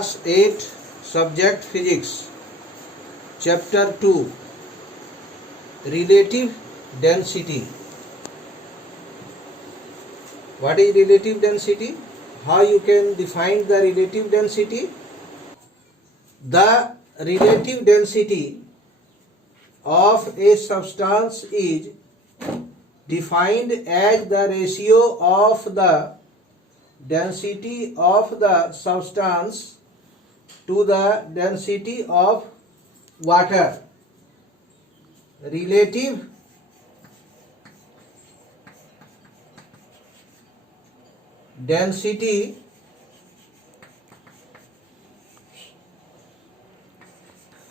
Class 8 Subject Physics Chapter 2 Relative Density. What is relative density? How you can define the relative density? The relative density of a substance is defined as the ratio of the density of the substance to the density of water. Relative density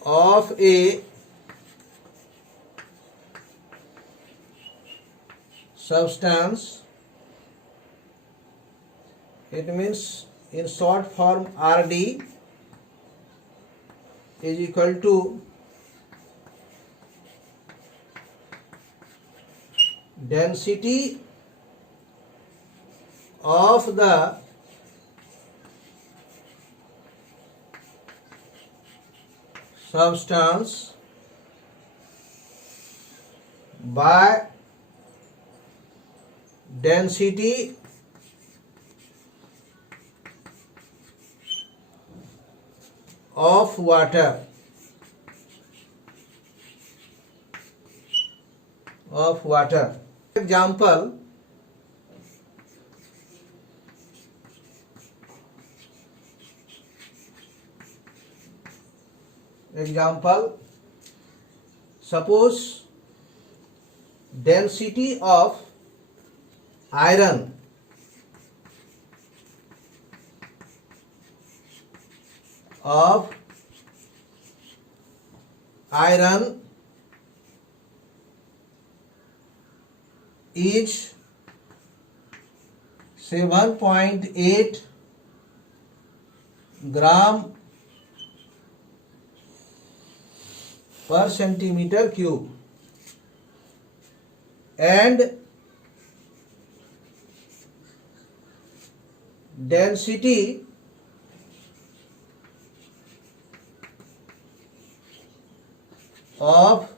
of a substance, it means in short form RD, is equal to density of the substance by density of water. Example, suppose density of iron is 7.8 gram per centimeter cube, and density of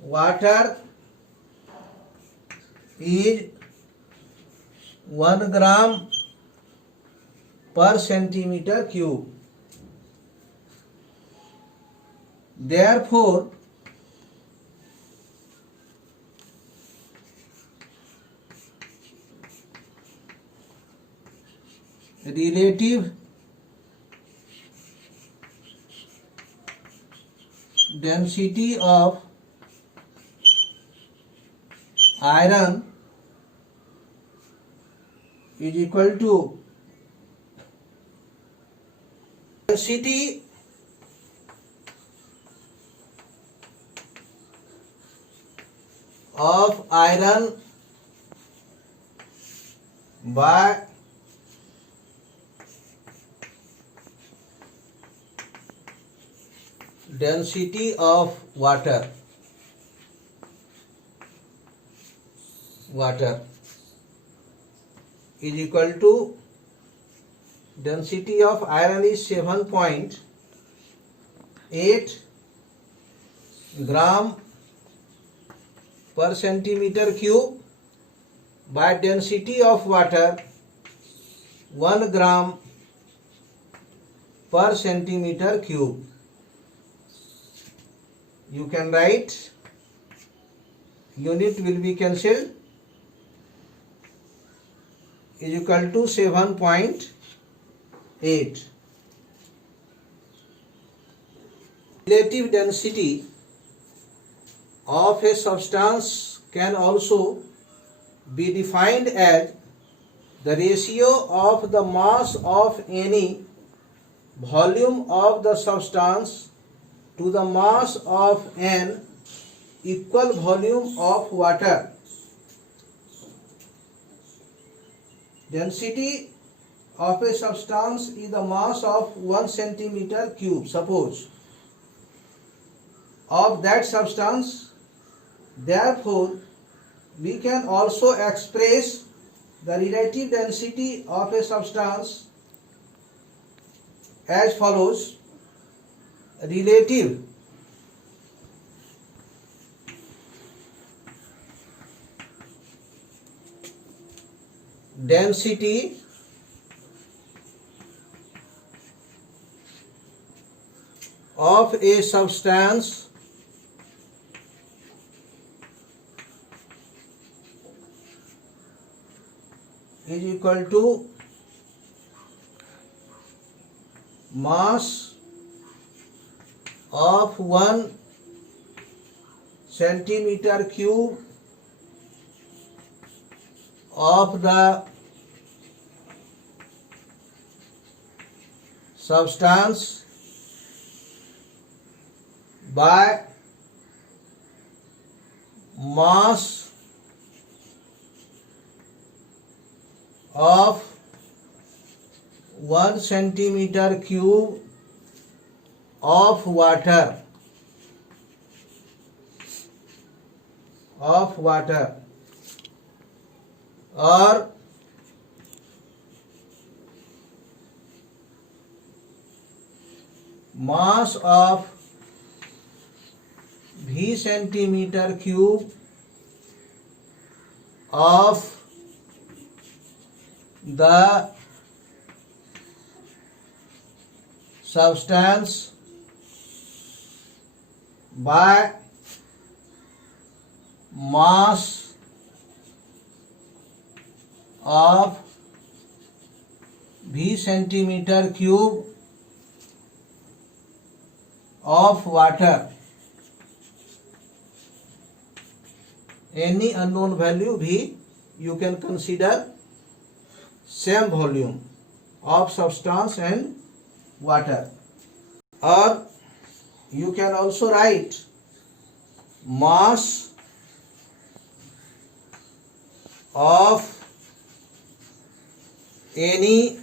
water is 1 gram per centimeter cube. Therefore, relative density of iron is equal to density of iron by density of water is equal to density of iron is 7.8 gram per centimeter cube by density of water 1 gram per centimeter cube. You can write, unit will be cancelled, is equal to 7.8. Relative density of a substance can also be defined as the ratio of the mass of any volume of the substance to the mass of an equal volume of water. Density of a substance is the mass of 1 centimeter cube, suppose, of that substance. Therefore, we can also express the relative density of a substance as follows. Relative density of a substance is equal to mass of 1 centimeter cube of the substance by mass of 1 centimeter cube of water or mass of v centimeter cube of the substance by mass of v centimeter cube of water. Any unknown value v, you can consider same volume of substance and water. Or you can also write mass of any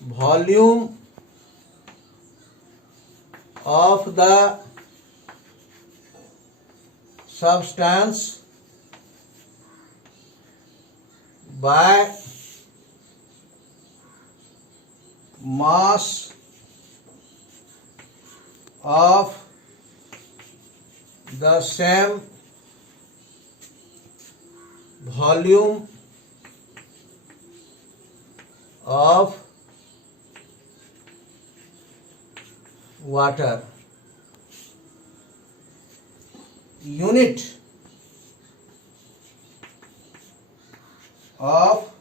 volume of the substance by mass of the same volume of water. Unit of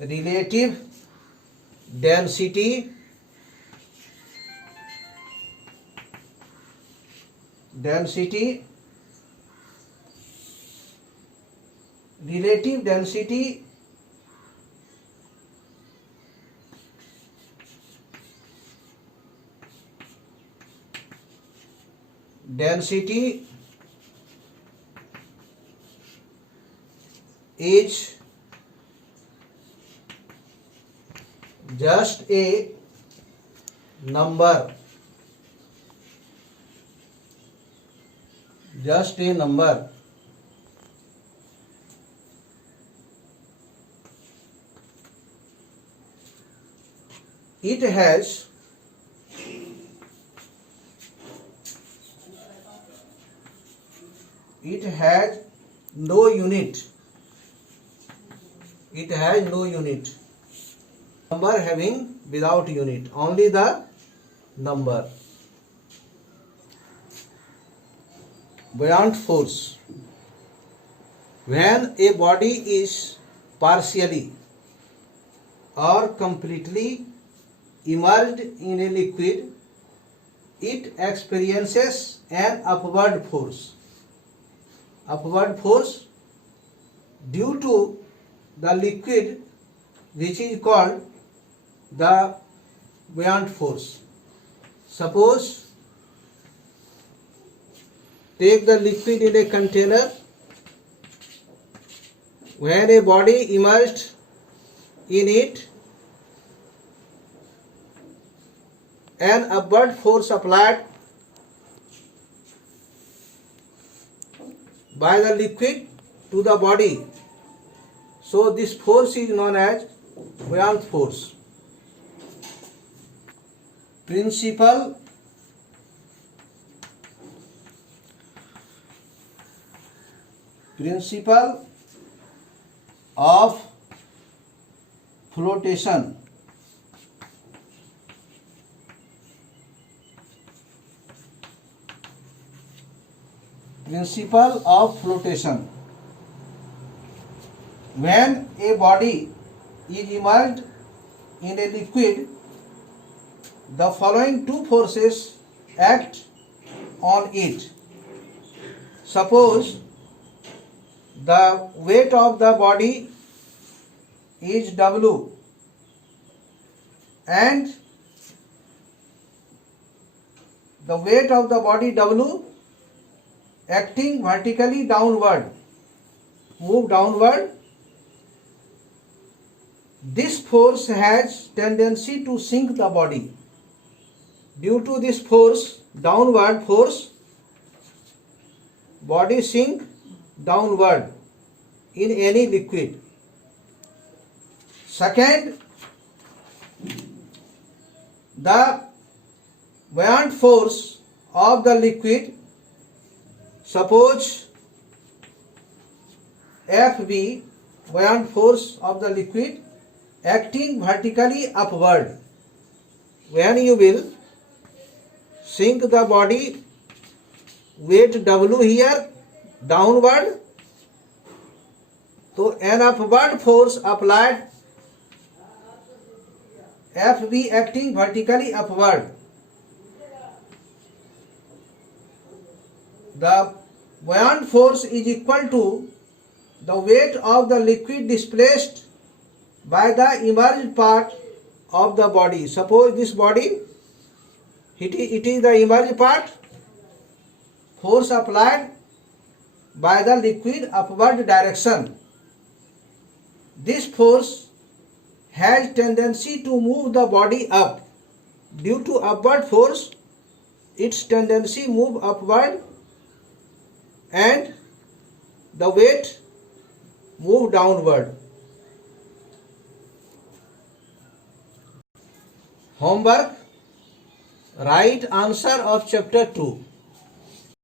relative density relative density is just a number. It has no unit. Number having without unit, only the number. Buoyant force. When a body is partially or completely immersed in a liquid, it experiences an upward force due to the liquid, which is called the buoyant force. Suppose take the liquid in a container. When a body immersed in it, an upward force applied by the liquid to the body. So this force is known as buoyant force. Principle of flotation. Principle of flotation. When a body is immersed in a liquid, the following two forces act on it. Suppose the weight of the body is W and the weight of the body W acting vertically downward, move downward. This force has tendency to sink the body. Due to this force, downward force, body sink downward in any liquid. Second, the buoyant force of the liquid, suppose FB, buoyant force of the liquid acting vertically upward. When you will sink the body, weight W here downward, so an upward force applied, FB acting vertically upward. The buoyant force is equal to the weight of the liquid displaced by the immersed part of the body. Suppose this body, it is the immersed part, force applied by the liquid upward direction. This force has tendency to move the body up. Due to upward force, its tendency move upward and the weight move downward. Homework: write answer of chapter 2.